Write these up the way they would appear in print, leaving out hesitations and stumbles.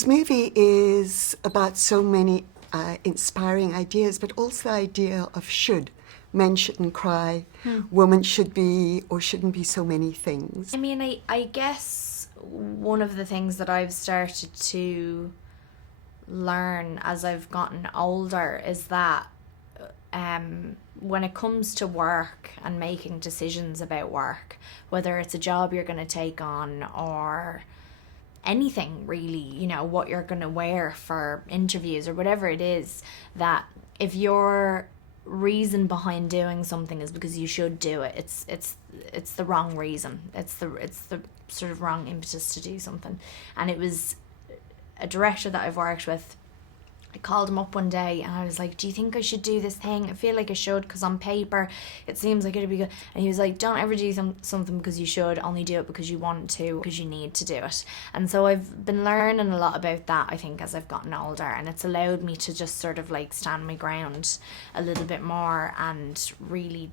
This movie is about so many inspiring ideas, but also the idea of should. Men shouldn't cry, women should be or shouldn't be so many things. I mean, I guess one of the things that I've started to learn as I've gotten older is that when it comes to work and making decisions about work, whether it's a job you're going to take on or anything really, you know, what you're going to wear for interviews or whatever it is, that if your reason behind doing something is because you should do it, it's the wrong reason. It's the sort of wrong impetus to do something. And it was a director that I've worked with. I called him up one day and I was like, do you think I should do this thing? I feel like I should because on paper it seems like it'd be good. And he was like, don't ever do something because you should, only do it because you want to, because you need to do it. And so I've been learning a lot about that, I think, as I've gotten older, and it's allowed me to just sort of like stand my ground a little bit more and really,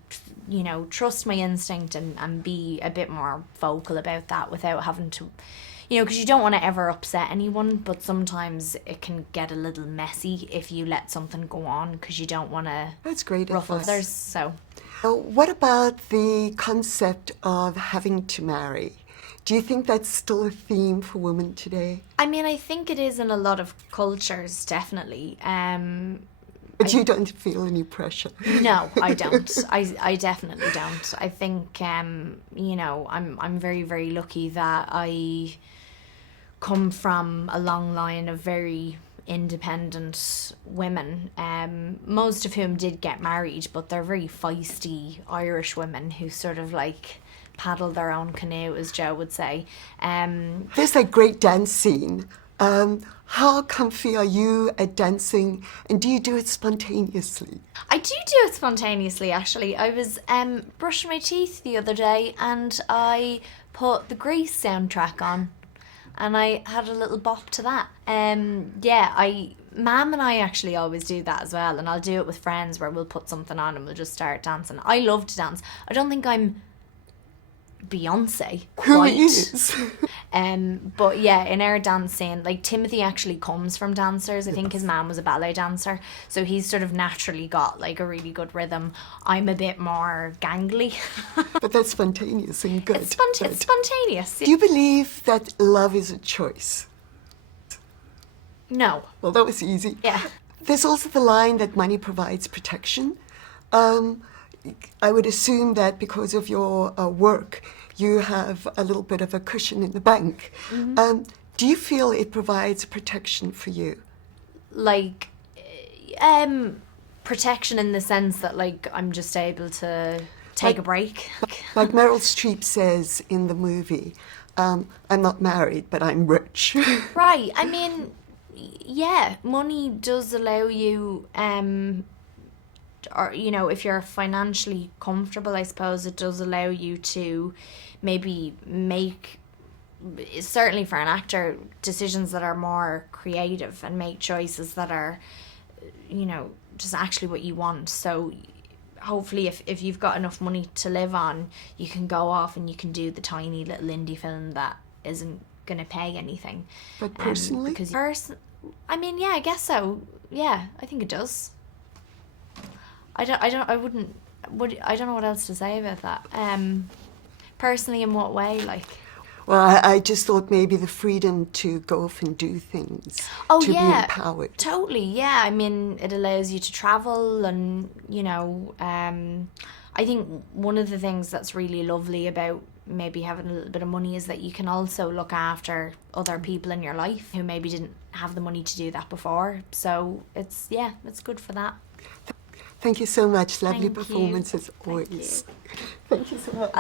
you know, trust my instinct and be a bit more vocal about that without having to, you know, because you don't want to ever upset anyone, but sometimes it can get a little messy if you let something go on because you don't want to ruffle others. So, what about the concept of having to marry? Do you think that's still a theme for women today? I mean, I think it is in a lot of cultures, definitely. But you don't feel any pressure? No, I don't. I definitely don't. I think, you know, I'm very, very lucky that I come from a long line of very independent women, most of whom did get married, but they're very feisty Irish women who sort of like paddle their own canoe, as Joe would say. There's that great dance scene. How comfy are you at dancing, and do you do it spontaneously? I do it spontaneously, actually. I was brushing my teeth the other day and I put the Grease soundtrack on and I had a little bop to that. Mam and I actually always do that as well, and I'll do it with friends where we'll put something on and we'll just start dancing. I love to dance. I don't think I'm Beyonce quite. Who is? But yeah, in our dance scene, like Timothy actually comes from dancers. I think his mum was a ballet dancer, so he's sort of naturally got like a really good rhythm. I'm a bit more gangly. But that's spontaneous and good. It's spontaneous. Do you believe that love is a choice? No. Well, that was easy. Yeah. There's also the line that money provides protection. I would assume that because of your work, you have a little bit of a cushion in the bank. Mm-hmm. Do you feel it provides protection for you? Like, protection in the sense that, like, I'm just able to take a break. Like Meryl Streep says in the movie, I'm not married, but I'm rich. Right. I mean, yeah, money does allow you, or, you know, if you're financially comfortable, I suppose it does allow you to maybe make, certainly for an actor, decisions that are more creative and make choices that are, you know, just actually what you want. So hopefully if you've got enough money to live on, you can go off and you can do the tiny little indie film that isn't going to pay anything. But personally? I mean, yeah, I guess so. Yeah, I think it does. I don't know what else to say about that. Personally, in what way, like? Well, I just thought maybe the freedom to go off and do things, to be empowered. Totally, yeah. I mean, it allows you to travel and, you know, I think one of the things that's really lovely about maybe having a little bit of money is that you can also look after other people in your life who maybe didn't have the money to do that before. So it's good for that. Thank you so much. Lovely performance as always. Thank you so much.